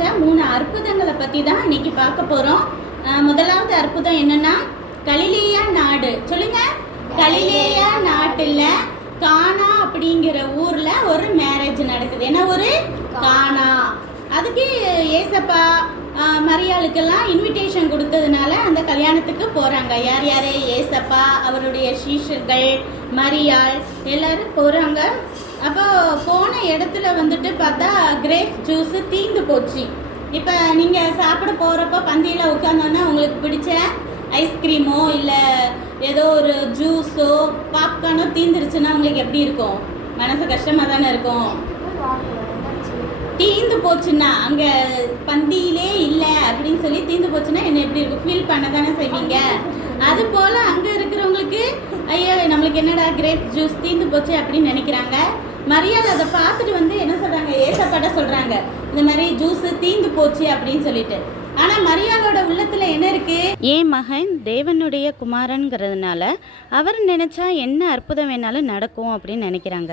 செஞ்ச 3 அற்புதங்களை பற்றி தான் இன்னைக்கு பார்க்க போகிறோம். முதலாவது அற்புதம் என்னன்னா, கலிலேயா நாடு. சொல்லுங்க. கலிலேயா நாட்டில் கானா அப்படிங்கிற ஊரில் ஒரு மேரேஜ் நடக்குது. என்ன ஒரு கானா. அதுக்கு ஏசப்பா மரியாளுக்கெல்லாம் இன்விடேஷன் கொடுத்ததுனால அந்த கல்யாணத்துக்கு போகிறாங்க. யார் யார்? ஏசப்பா, அவருடைய சீஷர்கள், மரியாள் எல்லாரும் போகிறாங்க. அப்போ போன இடத்துல வந்துட்டு பார்த்தா கிரேப் ஜூஸு தீர்ந்து போச்சு. இப்போ நீங்கள் சாப்பிட போகிறப்ப பந்தியில் உட்காந்தோன்னா உங்களுக்கு பிடிச்ச ஐஸ்கிரீமோ இல்லை ஏதோ ஒரு ஜூஸோ பாப்கார்னோ தீந்துருச்சுன்னா உங்களுக்கு எப்படி இருக்கும்? மனசு கஷ்டமாக தானே இருக்கும். தீந்து போச்சுன்னா, அங்கே பந்தியிலே இல்லை அப்படின்னு சொல்லி தீந்து போச்சுன்னா என்ன எப்படி இருக்கும்? ஃபீல் பண்ண தானே செய்வீங்க. அது போல் அங்கே இருக்கிறவங்களுக்கு ஐயோ நம்மளுக்கு என்னடா கிரேப் ஜூஸ் தீந்து போச்சு அப்படின்னு நினைக்கிறாங்க. மரியாதை அதை பார்த்துட்டு என்ன சொல்கிறாங்க? ஏசப்பாட்ட சொல்கிறாங்க, இந்த மாதிரி ஜூஸு தீந்து போச்சு அப்படின்னு சொல்லிட்டு. ஆனால் மரியாளோட உள்ளத்தில் என்ன இருக்குது? என் மகன் தேவனுடைய குமாரன்கிறதுனால அவர் நினச்சா என்ன அற்புதம் வேணாலும் நடக்கும் அப்படின்னு நினைக்கிறாங்க.